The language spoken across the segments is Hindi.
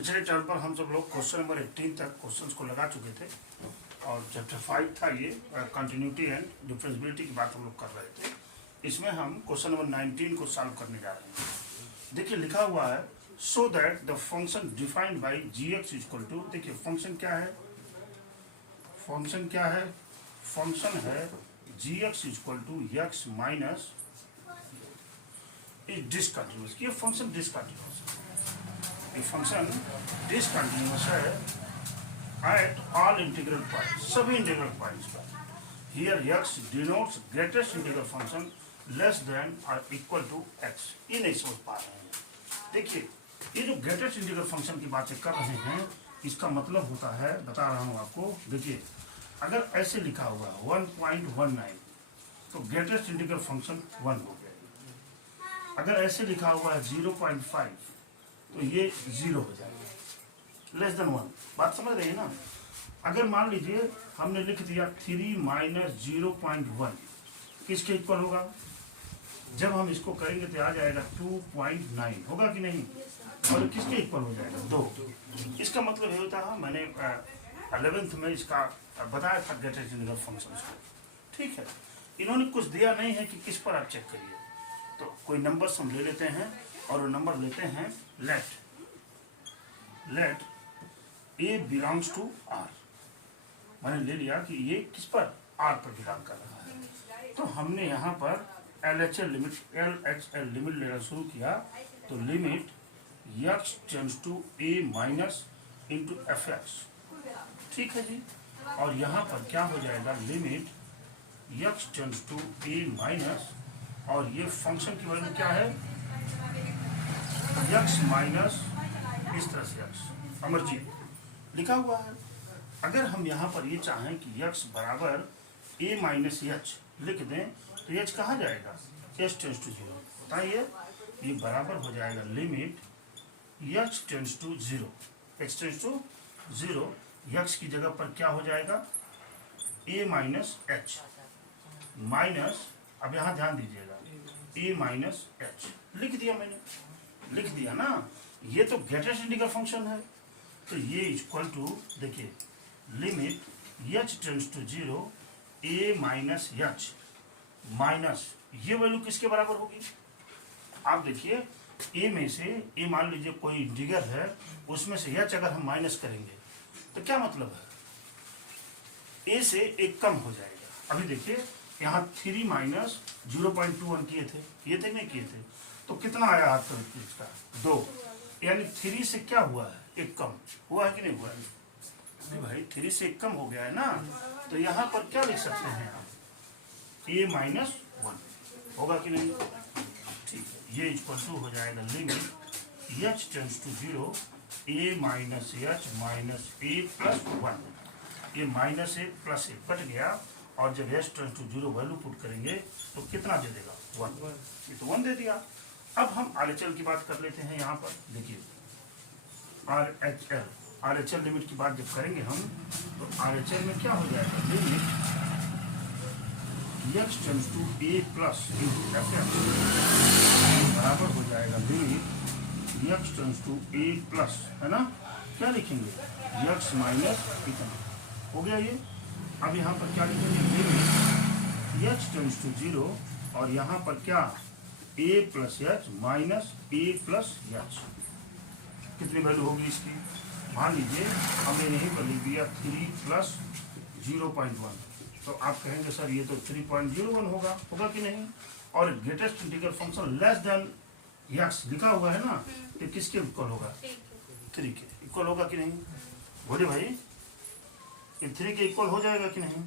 पिछले टर्म पर हम सब लोग क्वेश्चन नंबर 18 तक क्वेश्चंस को लगा चुके थे और चैप्टर 5 था ये कंटिन्यूटी एंड डिफरेंशिएबिलिटी की बात हम लोग कर रहे थे। इसमें हम क्वेश्चन नंबर 19 को सॉल्व करने जा रहे हैं। देखिए लिखा हुआ है so that the function defined by G X equal to, देखिए फंक्शन क्या है, फंक्शन क्या है, फंक्शन है G X equal to X minus is discontinuous. ये फंक्शन डिसकंटिन्यूअस है, ये फंक्शन डिसकंटिन्यूअस है एट ऑल इंटीग्रल पॉइंट, सभी इंटीग्रल पॉइंट्स पर। Here X denotes greatest integral function less than और इक्वल टू एक्स। ये नहीं समझ पा रहे हैं। देखिए ये जो ग्रेटेस्ट इंटीग्रल फंक्शन की बातें कर रहे हैं इसका मतलब होता है, बता रहा हूँ आपको। देखिए अगर ऐसे लिखा हुआ है 1.19 तो ग्रेटेस्ट इंटीग्रल फंक्शन 1 हो गया। अगर ऐसे लिखा हुआ है 0.5 तो ये 0 हो जाएगा, लेस देन 1। बात समझ रहे हैं ना। अगर मान लीजिए हमने लिख दिया 3 माइनस 0.1 किसके इक्वल होगा, जब हम इसको करेंगे तो आ जाएगा 2.9, होगा कि नहीं, और किसके इक्वल हो जाएगा 2। इसका मतलब ये होता है, मैंने 11th में इसका बताया था ग्रेटेस्ट इंटीग्रल फंक्शन को, ठीक है। इन्होंने कुछ दिया नहीं है कि किस पर आप चेक करिए, तो कोई नंबर हम ले लेते हैं और वो नंबर लेते हैं let a belongs to R. मैंने ले लिया कि ये किस पर, आर पर बिलोंग कर रहा है। तो हमने यहाँ पर LHL लिमिट लेना शुरू किया, तो limit x tends to a minus into F x, ठीक है जी। और यहाँ पर क्या हो जाएगा, limit x tends to a minus, और ये फंक्शन की वैल्यू क्या है, x माइनस इस तरह से x अमरजीत लिखा हुआ है। अगर हम यहाँ पर ये चाहें कि x बराबर a माइनस एच लिख दें तो h कहाँ जाएगा, h टेंड्स टू 0। बताइए ये बराबर हो जाएगा limit x tends to 0, x tends to 0, x की जगह पर क्या हो जाएगा a माइनस एच माइनस, अब यहाँ ध्यान दीजिएगा a माइनस एच लिख दिया मैंने, लिख दिया ना। ये तो ग्रेटेस्ट इंटीग्रल फंक्शन है, तो ये इक्वल टू, देखिए limit h tends to 0 a minus h minus, ये वैल्यू किसके बराबर होगी, आप देखिए a में से, a मान लीजिए कोई इंटीग्रल है, उसमें से h अगर हम माइनस करेंगे तो क्या मतलब है, a से एक कम हो जाएगा। अभी देखिए यहाँ 3 माइनस 0.21 किए थे नहीं किए थे, तो कितना आया हाथ पर इसका 2, यानी 3 से क्या हुआ है, एक कम हुआ है कि नहीं हुआ है, नहीं भाई 3 से एक कम हो गया है ना। तो यहाँ पर क्या लिख सकते हैं आप, a माइनस 1 होगा कि नहीं, ठीक है। ये इक्वल टू हो जाएगा limit h tends to 0 a minus h minus a plus 1। ये माइनस 1 प्लस 1 कट गया, और जब h tends to 0 value put करेंगे तो कितना दे देगा 1, ये तो 1 दे दिया। अब हम RHL की बात कर लेते हैं। यहाँ पर देखिए RHL लिमिट की बात जब करेंगे हम, तो RHL में क्या हो जाएगा, limit x tends to a plus f बराबर हो जाएगा limit x tends to a plus, है ना, क्या लिखेंगे x माइनस इतना, हो गया ये। अब यहाँ पर क्या लिखेंगे, लिमिट x टेंड्स टू 0, और यहाँ पर क्या a plus h minus a plus H, कितनी वैल्यू होगी इसकी, मान लीजिए हमने यहीं पर लिख दिया 3 प्लस 0.1, तो आप कहेंगे सर ये तो 3.01 होगा कि नहीं। और greatest integral function less then x लिखा हुआ है ना, तो किसके इक्वल होगा, 3 के इक्वल होगा कि नहीं, बोले भाई ये 3 के इक्वल हो जाएगा कि नहीं,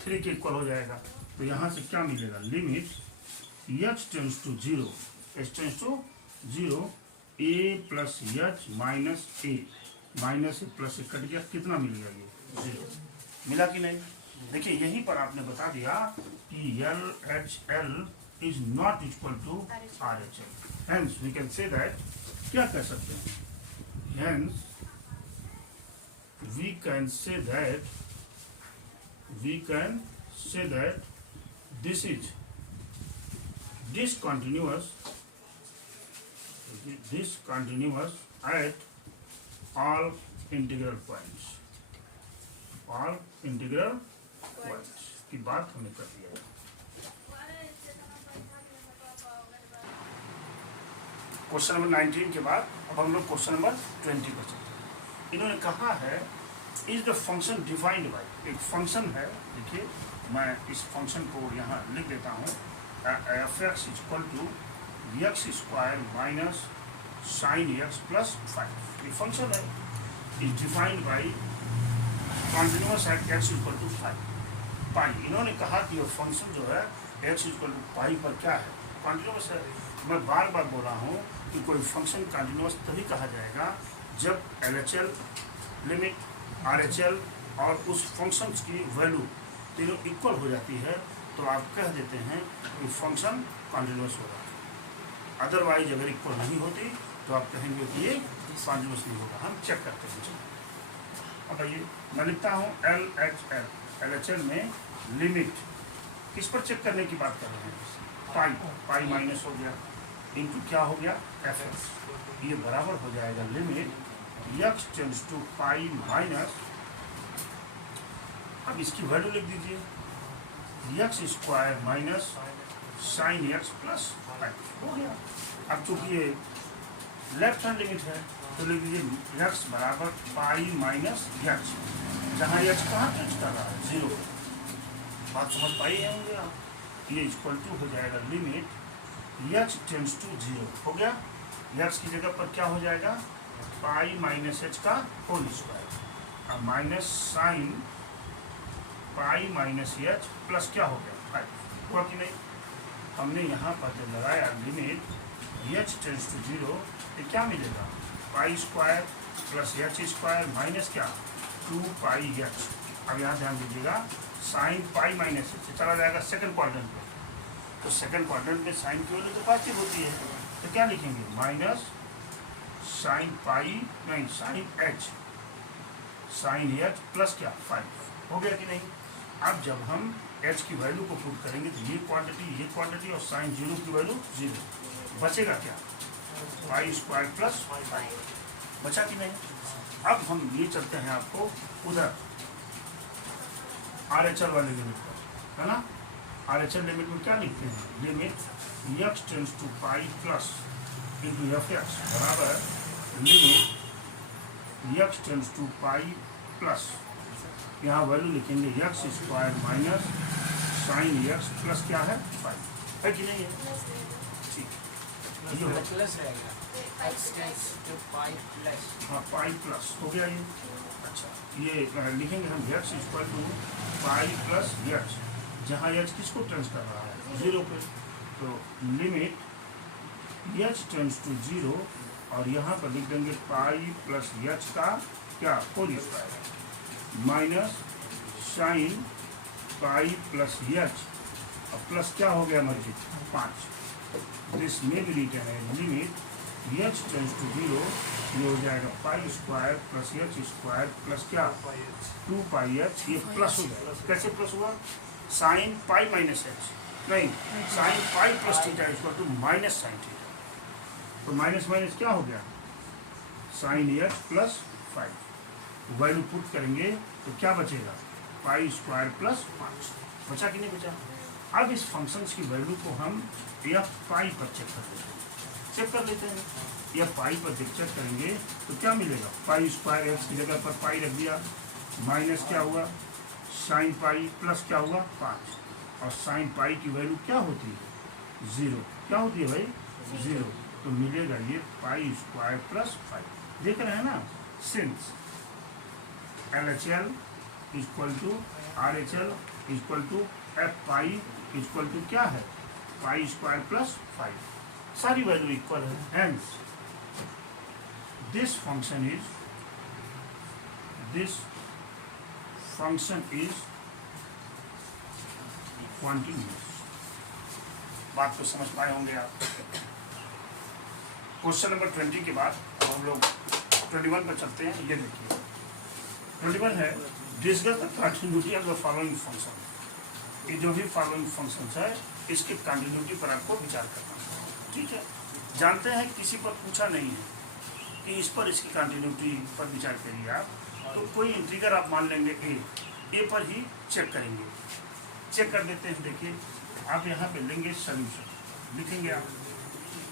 3 के इक्वल हो जाएगा। तो यहाँ से क्या मिलेगा, limit x tends to 0, h tends to 0 a plus h minus a minus plus a cut गया, कितना मिल गया, ये 0 मिला कि नहीं। देखिए यहीं पर आपने बता दिया कि LHL is not equal to RHL, hence we can say that, क्या कह सकते हैं, हेंस we can say that this is discontinuous at all integral points, all integral points की बात हमें कर दिया है। क्वेश्चन नंबर 19 के बाद अब हम लोग क्वेश्चन नंबर 20 पर चलते हैं। इन्होंने कहा है is the function defined by, एक फंक्शन है, देखिए मैं इस फंक्शन को यहाँ लिख देता हूँ, f x equal to x square minus sine x plus 5। ये फंक्शन है, is defined by continuous at x equal to 5 pi. इन्होंने कहा कि ये फंक्शन जो है एक्स इक्वल टू पाई पर क्या है, कॉन्टिन्यूअस है। मैं बार बार बोल रहा हूँ कि कोई फंक्शन कॉन्टिन्यूअस तभी कहा जाएगा जब LHL लिमिट RHL और उस फंक्शन की वैल्यू तीनों इक्वल हो जाती है तो आप कह देते हैं कि फंक्शन कॉन्टिन्यूअस हो रहा है। अदरवाइज अगर इक्वल नहीं होती तो आप कहेंगे कि ये कॉन्टिन्यूअस नहीं होगा। हम चेक करते हैं। अब आइए मैं लिखता हूँ LHL में लिमिट किस पर चेक करने की बात कर रहे हैं, पाई, पाई माइनस हो गया इनटू क्या हो गया एफ एक्स, ये बराबर हो जाएगा limit x tends to pi minus, अब इसकी वैल्यू लिख दीजिए x square minus sine x plus 5 हो गया। अब चूंकि ये लेफ्ट हैंड लिमिट है तो लिख दीजिए एक्स बराबर पाई माइनस एक्स, जहाँ एक्स कहाँ टेंड्स कर रहा है 0। बात समझ पाई होंगे आप, ये इक्वल टू हो जाएगा लिमिट एक्स टेंड्स टू 0 हो गया। एक्स की जगह पर क्या हो जाएगा पाई माइनस एच का होल स्क्वायर, अब minus sine pi minus H plus क्या हो गया 5 हुआ कि नहीं। हमने यहाँ पर जब लगाया लिमिट एच टेंड्स टू 0 तो क्या मिलेगा पाई square plus H square minus क्या 2 पाई एच। अब यहाँ ध्यान दीजिएगा साइन पाई माइनस एच चला जाएगा सेकंड क्वाड्रेंट में, तो सेकंड क्वाड्रेंट में साइन की वैल्यू तो पॉजिटिव होती है तो क्या लिखेंगे माइनस साइन पाई नहीं साइन एच प्लस क्या 5 हो गया कि नहीं। अब जब हम एच की वैल्यू को पुट करेंगे तो ये क्वांटिटी और साइन 0 की वैल्यू 0, बचेगा क्या पाई स्क्वायर प्लस 5 बचा कि नहीं। अब हम ये चलते हैं आपको उधर RHL वाले लिमिट पर, है ना। RHL लिमिट में क्या लिखते हैं limit x tends to pi plus into F x बराबर limit x tends to pi plus, यहाँ वैल्यू लिखेंगे X square minus sine x plus क्या है 5 है कि नहीं है। ठीक ये प्लस रहेगा हाँ पाई प्लस हो गया ये। अच्छा ये लिखेंगे हम x equal to pi plus x, जहाँ एच किसको टेंस कर रहा है 0 पे, तो लिमिट एच टेंस टू 0 और यहाँ पर लिख देंगे पाई प्लस एच का क्या whole square minus sine pi plus h और प्लस क्या हो गया मर्जी 5। दिस में भी रिटर्न है लिमिट एच टेंस टू 0, ये हो जाएगा पाई square plus H square plus क्या 2 पाई एच, ये प्लस हो जाएगा। कैसे प्लस हुआ साइन पाई माइनस एच नहीं sine pi plus theta equal to minus sine theta, तो माइनस माइनस क्या हो गया sine h plus 5, value put करेंगे तो क्या बचेगा पाई स्क्वायर प्लस 5 बचा कि नहीं बचा। अब इस फंक्शन की वैल्यू को हम एफ पाई पर चेक कर लेते हैं। या पाई पर चेक करेंगे तो क्या मिलेगा पाई स्क्वायर एक्स की जगह पर पाई रख दिया माइनस क्या हुआ साइन पाई प्लस क्या हुआ 5, और साइन पाई की वैल्यू क्या होती है 0, क्या होती है भाई 0, तो मिलेगा ये पाई स्क्वायर प्लस 5। देख रहे हैं ना, since LHL equal to RHL equal to f pi equal to क्या है पाई स्क्वायर प्लस 5, सारी वैल्यू इक्वल है। Hence this function is continuous. बात को समझ पाए होंगे आप। क्वेश्चन नंबर 20 के बाद हम लोग 21 पर चलते हैं। ये देखिए 21 है discuss the continuity of the following function. ये जो भी फॉलोइंग फंक्शन है इसके कॉन्टिन्यूटी पर आपको विचार करना है। ठीक है, जानते हैं किसी पर पूछा नहीं है कि इस पर इसकी कंटिन्यूटी पर विचार करिए आप, तो कोई इंटीग्रल आप मान लेंगे ए पर ही चेक करेंगे, चेक कर देते हैं। देखिए आप यहाँ पे लेंगे सोल्यूशन, लिखेंगे आप,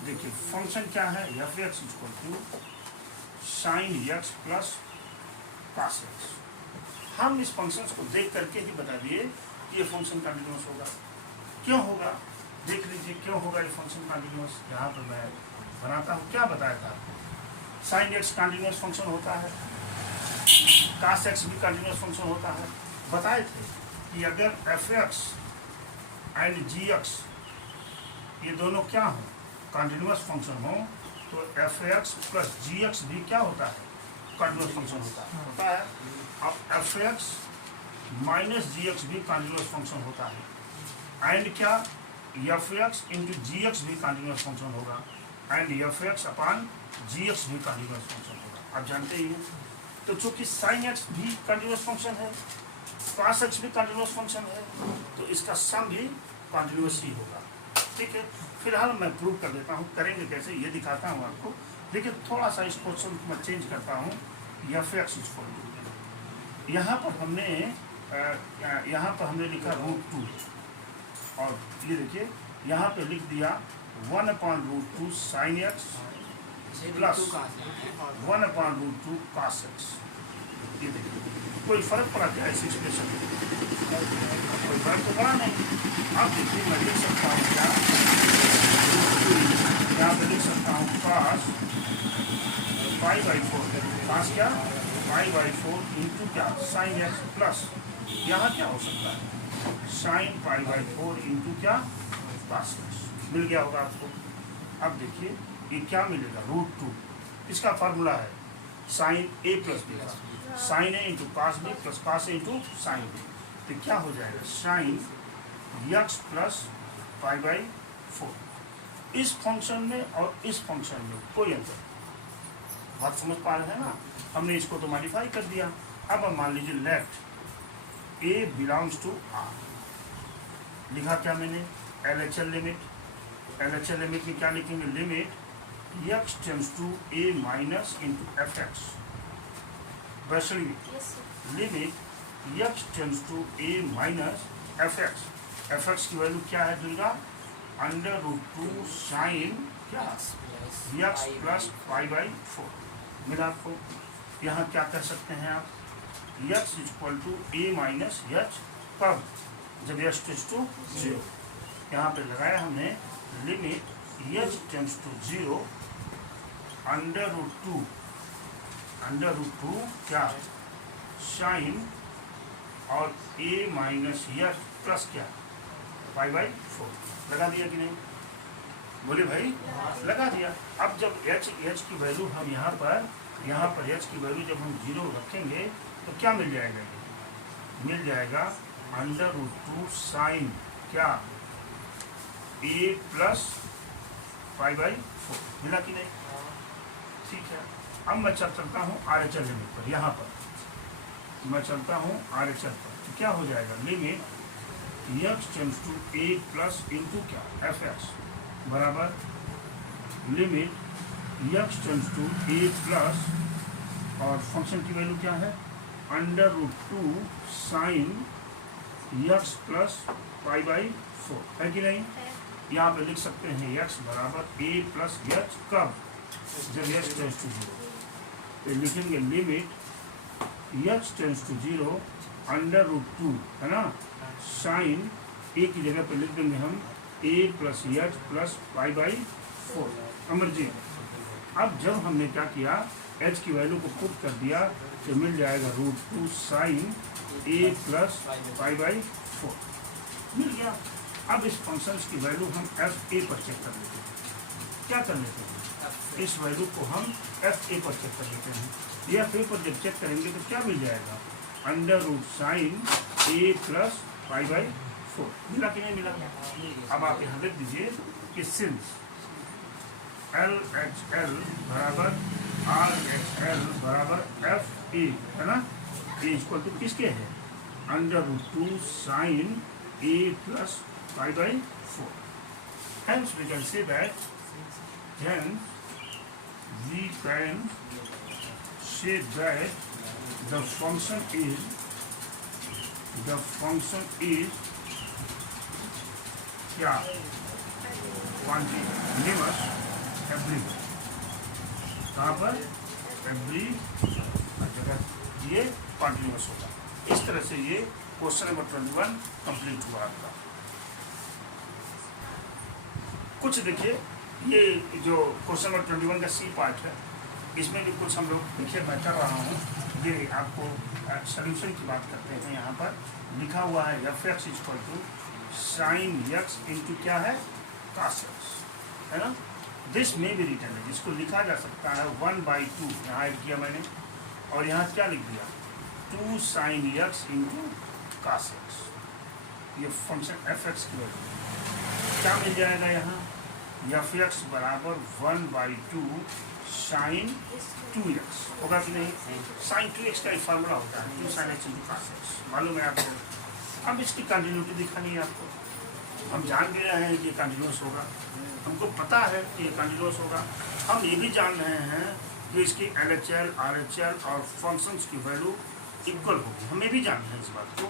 देखिए फंक्शन क्या है, f x equal to sine x plus cos x. हम इस फंक्शन को देख करके ही बता दिए कि ये फंक्शन कंटिन्यूअस होगा। क्यों होगा, देख लीजिए क्यों होगा ये फंक्शन कंटिन्यूअस। यहाँ पर मैं बनाता हूँ, क्या बताया था आपको, साइन एक्स कंटिन्यूअस फंक्शन होता है, कॉस एक्स भी कंटिन्यूअस फंक्शन होता है। बताए थे कि अगर f x and g x ये दोनों क्या हो, कंटिन्यूअस फंक्शन हो, तो f x plus g x भी क्या होता है, कंटिन्यूअस फंक्शन होता है। अब f x minus g x भी कंटिन्यूअस फंक्शन होता है, एंड क्या f x into g x भी कंटिन्यूअस फंक्शन होगा, and f x upon g x भी कंटिन्यूअस फंक्शन होगा। आप जानते ही हैं। तो चूंकि साइन एक्स भी कंटिन्यूअस फंक्शन है, कॉस एक्स भी कंटिन्यूअस फंक्शन है, तो इसका सम भी कंटिन्यूअस ही होगा। ठीक है, फिलहाल मैं प्रूव कर देता हूँ, करेंगे कैसे ये दिखाता हूँ आपको। देखिए थोड़ा सा इस क्वेश्चन मैं चेंज करता हूँ, एफ एक्स इक्वल टू, यहाँ पर हमने लिखा √2, और ये देखिए यहाँ पे लिख दिया 1/√2 sine x plus 1/√2 cos x. ये देखिए कोई फर्क पड़ा क्या इस एक्सप्रेशन में, कोई फर्क तो पड़ा नहीं। अब देखिए मैं लिख सकता हूँ क्या, यहाँ पे लिख सकता हूँ cos π/4, cos क्या π/4 इंटू क्या साइन एक्स प्लस, यहाँ क्या हो सकता है साइन π/4 इंटू क्या cos एक्स। मिल गया होगा आपको। अब देखिए ये क्या मिलेगा, √2, इसका फार्मूला है साइन ए प्लस बी का, sine A into cos B plus cos A into sine B. तो क्या हो जाएगा साइन एक्स प्लस π/4। इस फंक्शन में और इस फंक्शन में कोई अंतर, बात समझ पा रहे हैं ना। हमने इसको तो मॉडिफाई कर दिया। अब हम मान लीजिए left A belongs to R, लिखा क्या मैंने LHL लिमिट में क्या लिखेंगे, limit x tends to A minus into F X, वैसे limit x tends to A minus F x की वैल्यू क्या है दुर्गा, √2 साइन क्या एक्स प्लस π/4 मिला आपको। यहाँ क्या कर सकते हैं आप, X equal to A minus H, कब, जब एक्स टेंड्स टू 0। यहाँ पे लगाया हमने लिमिट एच टेंड्स टू 0 √2 क्या साइन और ए माइनस एच प्लस क्या π/4। लगा दिया कि नहीं, बोले भाई लगा दिया। अब जब एच की वैल्यू हम यहाँ पर एच की वैल्यू जब हम 0 रखेंगे तो क्या मिल जाएगा, ये मिल जाएगा √2 साइन क्या ए प्लस π/4। मिला कि नहीं, ठीक है। अब मैं चलता हूँ RHL लिमिट पर, यहाँ पर मैं चलता हूँ RHL पर, तो क्या हो जाएगा limit x tends to a plus into क्या एफ एक्स बराबर limit x tends to a plus, और फंक्शन की वैल्यू क्या है √2 साइन एक्स प्लस π/4, है कि नहीं। यहाँ पे लिख सकते हैं एक्स बराबर ए प्लस एच, कब, जब एक्स टेंड्स टू 0। तो लिखेंगे लिमिट एक्स टेंड्स टू 0 √2 है ना, साइन ए की जगह पर लिख देंगे हम ए plus H plus π/4। Amar ji, अब जब हमने क्या किया, एच की वैल्यू को पुट कर दिया तो मिल जाएगा √2 साइन ए प्लस π/4 मिल गया। अब इस फंक्शन की वैल्यू हम एफ ए पर चेक कर लेते हैं। क्या कर लेते हैं, इस वैल्यू को हम एफ ए पर चेक कर लेते हैं। एफ ए पर जब चेक करेंगे तो क्या मिल जाएगा √2 साइन ए प्लस π/4। मिला कि नहीं मिला। अब आप यहाँ लिख दीजिए कि सिंस LHL बराबर RHL बराबर एफ ए है ना, ए इक्वल टू किसके है √2 sine A plus π/4। Hence we can say that we can say that the function is क्या continuous everywhere। कहाँ पर? एवरी जगह ये कॉन्टिन्यूस होगा। इस तरह से ये क्वेश्चन नंबर 21 कंप्लीट हुआ आपका। कुछ देखिए, ये जो क्वेश्चन नंबर 21 का सी पार्ट है, इसमें भी कुछ हम लोग देखिए मैं कर रहा हूँ। ये आपको सोल्यूशन की बात करते हैं। यहाँ पर लिखा हुआ है f x equal to sine x into क्या है, कॉस एक्स, है ना। दिस में भी रिटर्न है, जिसको लिखा जा सकता है 1/2, यहाँ ऐड किया मैंने, और यहाँ क्या लिख दिया 2 sign x into cos x. ये फंक्शन एफ एक्स की वजह क्या मिल जाएगा यहाँ, एफ एक्स बराबर 1/2 साइन 2x होगा कि नहीं। साइन 2x का एक फार्मूला होता है 2 sign x into cos x, मालूम है आपको। अब इसकी कंटिन्यूटी दिखानी है आपको। हम जान गए हैं कि कंटिन्यूस होगा, हमको पता है कि ये कंटिन्यूस होगा। हम ये भी जान रहे हैं कि इसकी LHL, RHL और फंक्शंस की वैल्यू इक्वल होगी, हमें भी जानना है इस बात को।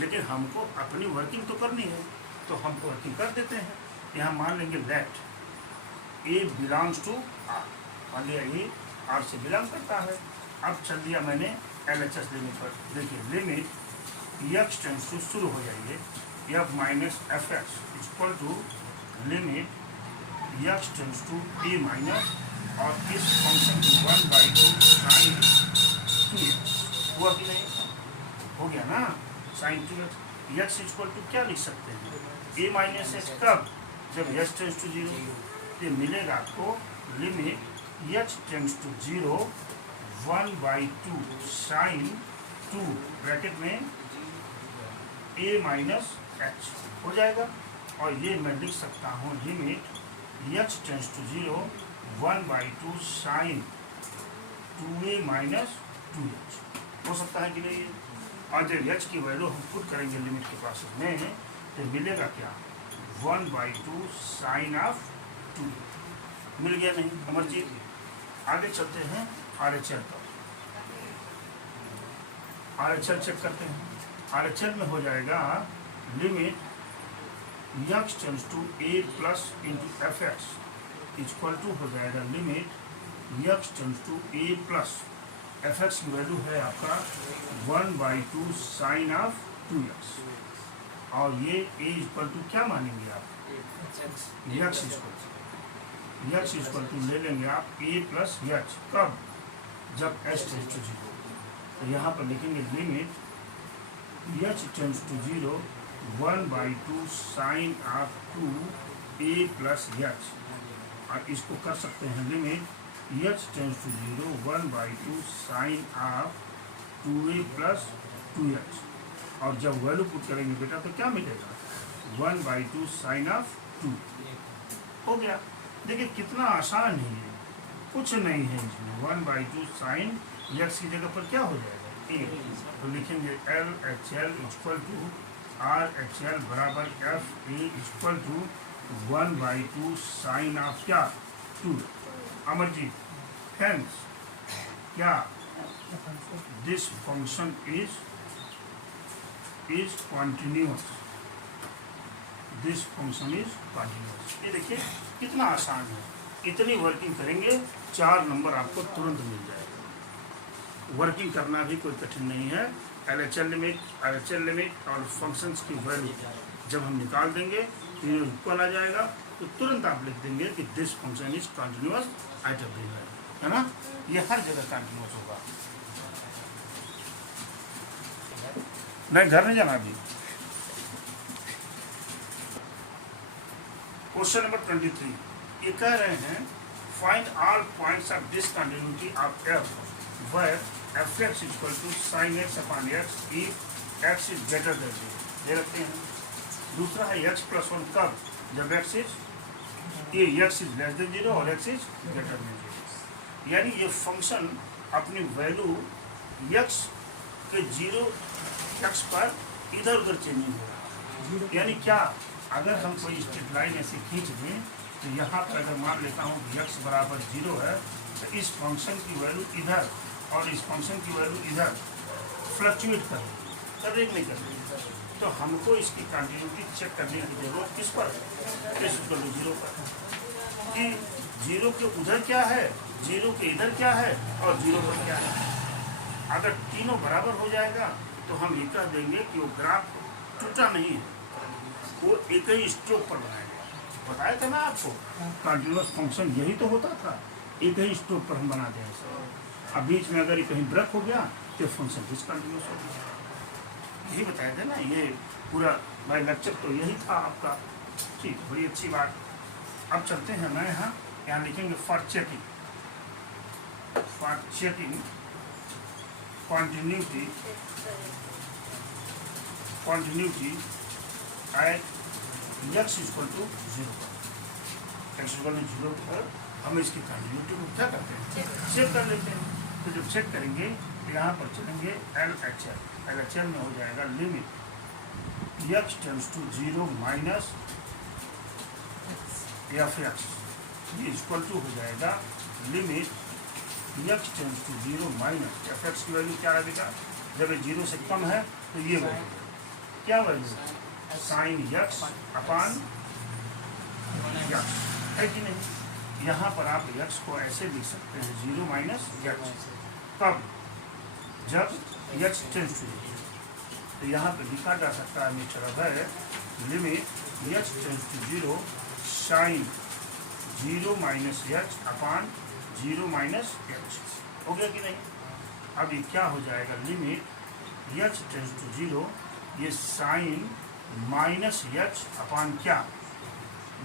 लेकिन हमको अपनी वर्किंग तो करनी है, तो हम वर्किंग कर देते हैं। यहाँ मान लेंगे let a belongs to R, मान लिया ये आर से बिलोंग करता है। अब चल दिया मैंने LHS लिमिट पर। देखिए लिमिट एक्स टेंस टू शुरू हो जाइए f minus F x equal to limit x tends to A minus, और इस फंक्शन की 1/2 साइन 2x हुआ कि नहीं, हो गया ना। Sign 2x x equal to क्या लिख सकते हैं ए माइनस एक्स, कब, जब एक्स टेंस टू 0। ये मिलेगा आपको limit x tends to 0 1/2 sine 2 bracket में ए माइनस एच हो जाएगा। और ये मैं लिख सकता हूँ limit x tends to 0 1/2 sine 2a minus 2h हो सकता है कि नहीं। और जब एच की वैल्यू हम खुद करेंगे लिमिट के प्रोसेस में, तो मिलेगा क्या 1/2 साइन ऑफ 2। मिल गया नहीं अमर जी। आगे चलते हैं RHL पर। RHL चेक करते हैं। RHL में हो जाएगा limit x tends to a plus into F x equal to हो जाएगा limit x tends to a plus f x की वैल्यू है आपका 1/2 साइन ऑफ 2x, और ये a इक्वल टू क्या मानेंगे आप, एक्स इक्वल टू ले लेंगे आप a प्लस एच, कब, जब h टेंस टू 0। तो यहाँ पर लिखेंगे limit h tends to 0 1/2 sine of 2a plus h, और इसको कर सकते हैं limit h tends to 0 1/2 sine of 2a plus 2h, और जब वैल्यू पुट करेंगे बेटा तो क्या मिलेगा 1/2 साइन ऑफ 2। हो गया। देखिए कितना आसान है ये, कुछ नहीं है इसमें। 1/2 साइन एक्स की जगह पर क्या हो जाएगा a, तो लिखेंगे LHL इक्वल टू RHL बराबर FA equal to 1/2 sine of क्या 2। अमरजीत थैंक्स। क्या this function is continuous, this function is continuous. ये देखिए कितना आसान है, इतनी वर्किंग करेंगे 4 नंबर आपको तुरंत मिल जाएगा। वर्किंग करना भी कोई कठिन नहीं है। LHL लिमिट, RHL लिमिट और फंक्शंस की वैल्यू जब हम निकाल देंगे तो ये इक्वल आ जाएगा, तो तुरंत आप लिख देंगे कि this function is continuous at everywhere, है ना। ये हर जगह कॉन्टिन्यूस होगा। नहीं घर नहीं जाना अभी। क्वेश्चन नंबर 23 ये कह रहे हैं find all points of discontinuity of f where f(x) equal to sine x upon x if x is greater than 0 दे रखते हैं। दूसरा है x + 1 कब, जब x इज लेस देन 0 और x इज ग्रेटर देन 0। यानी ये फंक्शन अपनी वैल्यू x के 0 x पर इधर उधर चेंजिंग हो रहा है। यानी क्या, अगर हम कोई स्ट्रेट लाइन ऐसे खींच दें तो यहाँ पर अगर मान लेता हूँ कि x बराबर 0 है, तो इस फंक्शन की वैल्यू इधर और इस फंक्शन की वैल्यू इधर फ्लक्चुएट कर रही नहीं कर रही, तो हमको इसकी कंटिन्यूटी चेक करने की जरूरत किस पर है, इस जीरो पर, कि जीरो के उधर क्या है, जीरो के इधर क्या है और जीरो पर क्या है। अगर तीनों बराबर हो जाएगा तो हम ये कह देंगे कि वो ग्राफ टूटा नहीं है, वो एक ही स्ट्रोक पर बनाया गया। बताया था ना आपको, कंटिन्यूअस फंक्शन यही तो होता था, एक ही स्ट्रोक पर हम बनाते हैं सर। अब बीच में अगर ये कहीं ब्रेक हो गया तो फंक्शन डिसकंटिन्यूअस हो गया। यही बताया था ना, ये पूरा भाई लेक्चर तो यही था आपका। ठीक, बड़ी अच्छी बात। अब चलते हैं, मैं यहाँ लिखेंगे for checking continuity at x equal to 0 पर, x इक्वल टू 0 पर हम इसकी कंटिन्यूटी को क्या करते हैं, चेक कर लेते हैं। तो जब चेक करेंगे तो यहाँ पर चलेंगे LHL में हो जाएगा limit x tends to 0 minus fx, ये इक्वल टू हो जाएगा limit x tends to 0 minus fx की वैल्यू क्या रहेगा, जब ये 0 से कम है तो ये वैल्यू क्या वैल्यू, साइन x अपान x है कि नहीं। यहाँ पर आप x को ऐसे लिख सकते हैं 0 माइनस x, कब, जब x टेंड्स टू 0, तो यहाँ पर लिखा जा सकता है मतलब है limit x tends to 0 sine 0 minus x upon 0 minus h, हो गया कि नहीं। अब ये क्या हो जाएगा, लिमिट एच टेंड्स टू 0, ये साइन माइनस एच अपान क्या,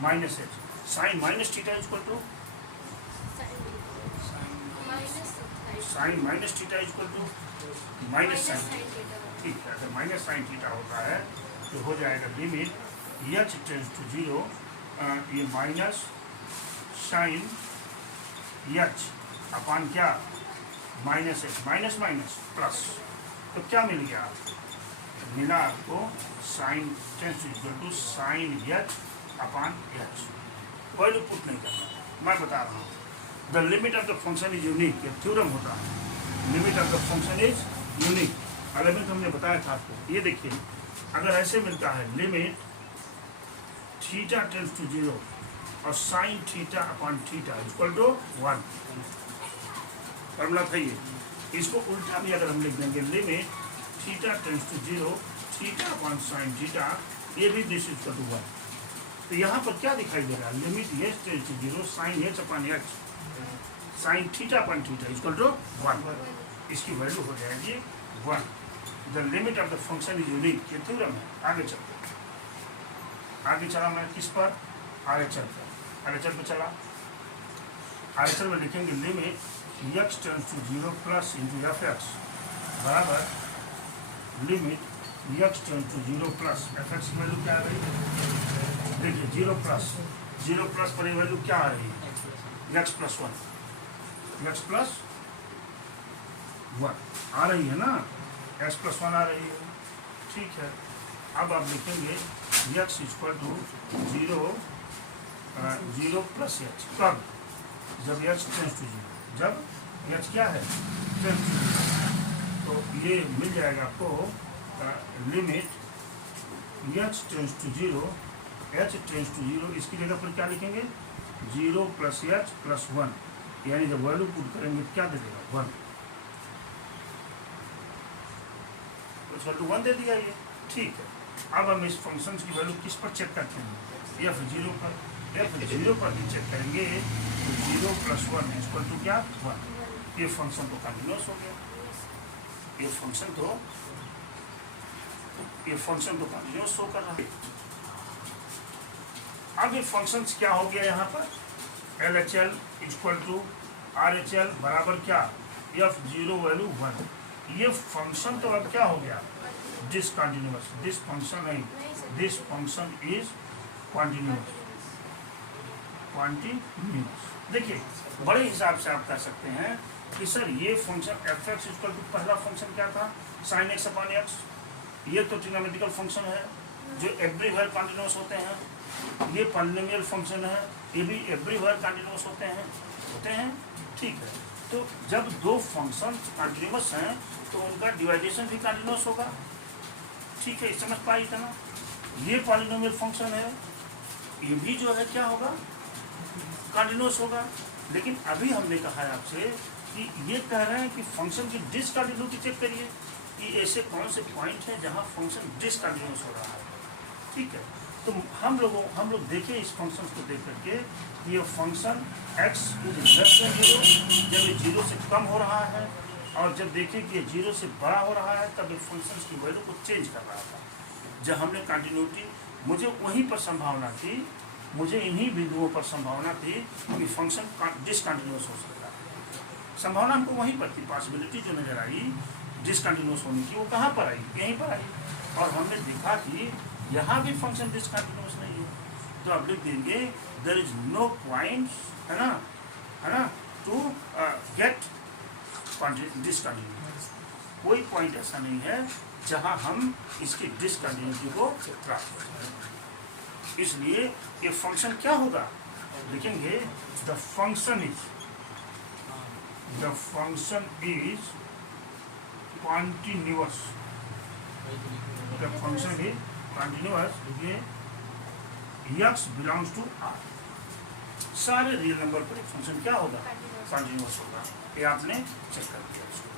minus h, sine minus theta equal to sine minus theta equal to minus sine, ठीक है। अगर माइनस साइन थीटा होता है तो हो जाएगा लिमिट एच टेंड्स टू 0, ये माइनस साइन एच अपान क्या, minus h, minus minus plus, तो क्या मिल गया, मिला आपको sine tends equal to sine h upon h. Value put नहीं करना, मैं बता रहा हूँ। The limit of the function is unique, ये थ्योरम होता है, limit of the function is unique. 11th हमने बताया था आपको। ये देखिए, अगर ऐसे मिलता है लिमिट थीटा टेंस टू 0 और sine theta upon theta equal to 1, formula था ये। इसको उल्टा भी अगर हम लिख देंगे limit theta tends to 0 theta upon sine theta, ये भी दिस इक्वल टू 1। तो यहाँ पर क्या दिखाई दे रहा है, limit h tends to 0 sine h upon h sine theta upon theta equal to 1, इसकी वैल्यू हो जाएगी 1। The limit of the function is unique, ये थ्योरम है। आगे चलते, आगे चला मैं किस पर, RHL पर, RHL पे चला। RHL में लिखेंगे limit x tends to 0 plus into fx बराबर limit x tends to 0 plus fx की वैल्यू क्या आ रही है, देखिए 0 प्लस पर वैल्यू क्या आ रही है, x प्लस 1 आ रही है ना, x प्लस 1 आ रही है, ठीक है। अब आप लिखेंगे x equal to 0 plus h, कब, जब h टेंड्स टू 0, जब h क्या है, टेंड्स टू 0, तो ये मिल जाएगा आपको limit h tends to 0 h tends to 0, इसकी जगह पर क्या लिखेंगे 0 प्लस एच प्लस 1, यानी जब वैल्यू पुट करेंगे क्या दे देगा 1, तो 1 दे दिया ये, ठीक है। अब हम इस फंक्शन की वैल्यू किस पर चेक करते हैं, f0 पर, f0 पर भी चेक करेंगे तो 0 प्लस 1 इक्वल टू क्या 1, ये फंक्शन तो कंटिन्यूअस हो गया, ये फंक्शन तो कंटिन्यूअस शो कर रहा है। अब ये फंक्शन क्या हो गया यहाँ पर, LHL इक्वल टू RHL बराबर क्या, f0 वैल्यू 1, ये फंक्शन तो अब क्या हो गया डिसकंटिन्यूअस, दिस फंक्शन नहीं, दिस फंक्शन इज कंटिन्यूअस। देखिए बड़े हिसाब से आप कह सकते हैं कि सर ये फंक्शन fx इक्वल टू पहला फंक्शन क्या था साइन x अपॉन x, ये तो ट्रिग्नोमेट्रिकल फंक्शन है, जो एवरीवेयर कंटिन्यूअस होते हैं, ये पॉलिनोमियल फंक्शन है, ये भी एवरीवेयर कंटिन्यूअस होते हैं, ठीक है। तो जब दो फंक्शन कंटिन्यूअस हैं तो उनका डिवाइडेशन भी कंटिन्यूअस होगा, ठीक है, समझ पाई इतना। ये पॉलिनोमियल फंक्शन है, ये भी जो है क्या होगा, कंटिन्यूअस होगा। लेकिन अभी हमने कहा है आपसे कि ये कह रहे हैं कि फंक्शन की डिसकंटिन्यूटी चेक करिए कि ऐसे कौन से पॉइंट हैं जहां फंक्शन डिसकंटिन्यूअस हो रहा है, ठीक है। तो हम लोग देखिए इस फंक्शन को देख करके, ये फंक्शन x जब ये 0 से कम हो रहा है और जब देखिए कि ये 0 से बड़ा हो रहा है तब ये फंक्शन की वैल्यू को चेंज कर रहा था। जब हमने कंटिन्यूटी, मुझे वहीं पर संभावना थी, मुझे इन्हीं बिंदुओं पर संभावना थी कि फंक्शन डिसकंटिन्यूअस हो सकता है। संभावना हमको वहीं पर थी, पॉसिबिलिटी जो नजर आई डिसकंटिन्यूअस होने की, वो कहाँ पर आई, यहीं पर आई। और हमने देखा कि यहाँ भी फंक्शन डिसकंटिन्यूअस नहीं है। तो अब लिख देंगे देयर इज नो पॉइंट, है ना, टू गेट डिसकंटिन्यूअस। कोई पॉइंट ऐसा नहीं है जहाँ हम इसकी डिसकंटिन्यूटी को प्राप्त करें। इसलिए ये फंक्शन क्या होगा, लिखेंगे the function is continuous, the function is continuous, ये x belongs to R, सारे रियल नंबर पर एक फंक्शन क्या होगा, कंटिन्यूअस होगा। ये आपने चेक कर दिया इसको।